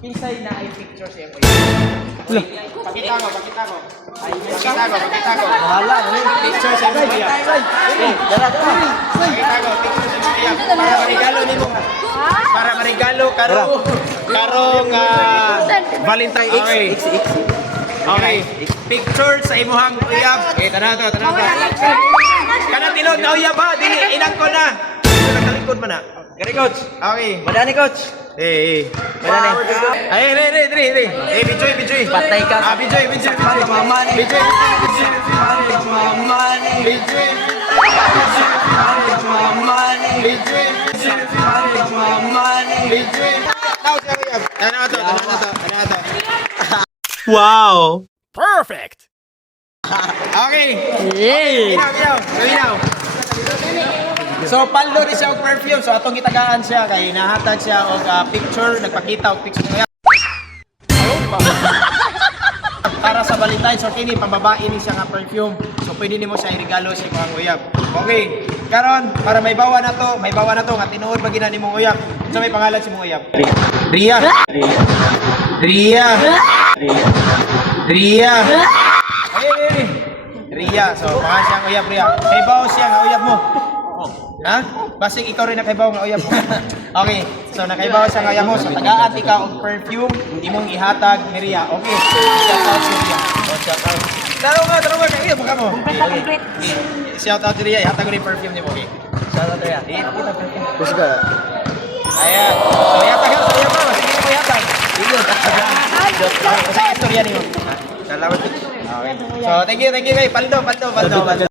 Kisay na ay picture sa iyo. Pakita ko. Pakita ko. Bahala, Picture sa iyo. Dara. Pakita ko, picture sa iyo. Para marigalo nimo. Para marigalo karong Valentine X. Okay. Picture sa imuhang uyab. Tanaw to. Kana tilod na uyab ha, dili ilang ko na. Nakalikod man na. Gari coach. Okay. Madani coach. Madani. Ay, re. Bijoy. Patay ka. Bijoy. Mamani. Bijoy. Mamani. Bijoy. Mamani. Bijoy. Mamani. Bijoy. Tanaw siya uyab. Tanaw to. Wow! Perfect! Okay. Yay! Ilaw. So paldo ni siya og perfume. So atong gitagaan siya kay nahatag siya og picture, nagpakita og picture niya. Para sa Valentine, so kini pambabae ni siya nga perfume. So pwede nimo siya iregalo sa imong uyab. Okay. Karon para may bawa na to nga tinuod ba gina nimong uyab. So may pangalan si imong uyab. Ria. Ay. Ria. So pangalan siya ang uyab Ria. Kay bawo siya nga uyab mo. Ha? Basig ikaw rin nakaibaw nga uyab mo. Okay. So nakaibaw siya nga uyab mo. So tagaan ka og perfume imong ihatag ni Ria. Okay. Shout out si Ria. Shout out. Taro nga kay mo kamo. Shout out si Ria. Ihatag ko ni perfume nimo. Okay. Shout out ya. Kita perfume. Kusga. Ayan. So ihatag sa uyab mo. Sige mo ihatag. Sa istorya nimo. Salamat. Okay. So thank you kay Paldo.